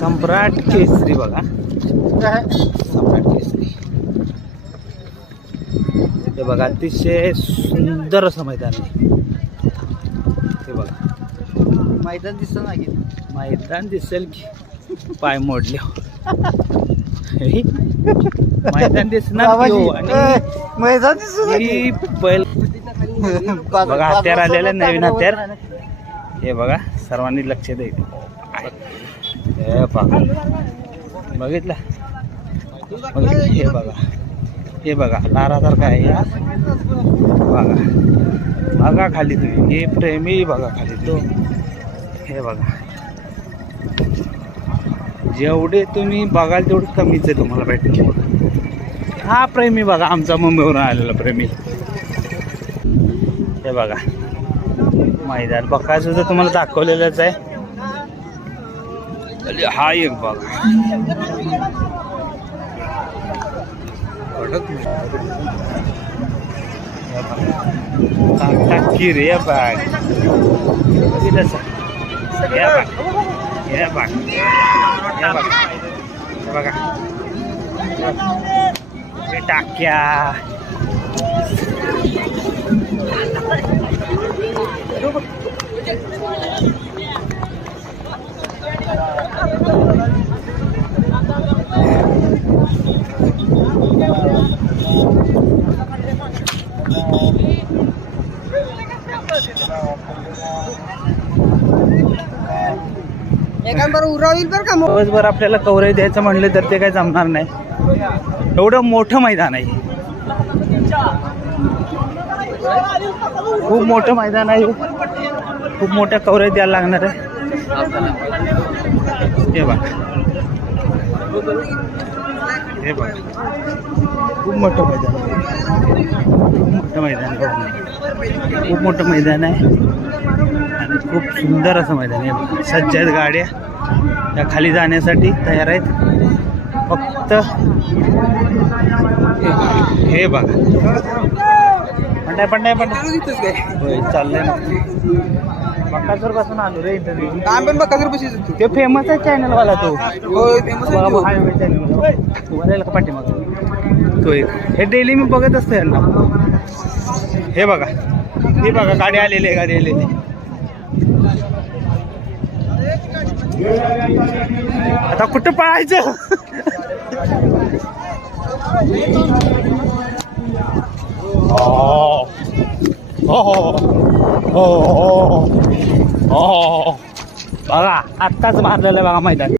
सम्राट केसरी बघा, सम्राट केसरी हे बघा, अतिशय सुंदर असं मैदान आहे ते बघा. मैदान दिसतं ना की मैदान दिसेल की पाय मोडले मैदान दिसणार की हो. आणि मैदान दिसतं ही बैल बघा, हत्यार आलेलं नवीन हत्यार हे बघा, सर्वांनी लक्ष द्यायचं. हे बघा, बघितलं हे बघा, हे बघा लारासारखं आहे या बघा. बघा खाली तुम्ही, हे प्रेमी बघा खाली तो, हे बघा. जेवढे तुम्ही बघाल तेवढं कमीच आहे तुम्हाला भेटेल. हा प्रेमी बघा, आमचा मुंबईवरून आलेला प्रेमी. हे बघा मैदान बघा, सुद्धा तुम्हाला दाखवलेलंच आहे. हा एक बघा, टाकी रे बाग, हे बघा टाक्या. दिवसभर आपल्याला कव्हरेज द्यायचं म्हणलं तर ते काही जमणार नाही. एवढं मोठं मैदान आहे, खूप मोठं मैदान आहे, खूप मोठ्या कव्हरेज द्यायला लागणार आहे. हे बघा, हे बघा खूप मोठं मैदान, खूप मोठं मैदान, खूप मोठं मैदान आहे आणि खूप सुंदर असं मैदान आहे. सज्ज आहेत गाड्या त्या खाली जाण्यासाठी तयार आहेत. फक्त हे बघा, पंडाय होय चाललंय ना. बकासूर पासून आलो रे इंटरव्ह्यू. ते फेमस आहे चॅनलवाला तो, हायवे चॅनल का पाठीमाग तो एक. हे डेली मी बघत असतो यांना. हे बघा, हे बघा गाडी आलेली आहे, गाडी आलेली. आता कुठं पळायचं. बघा आत्ताच मारलेलं बघा मैदान.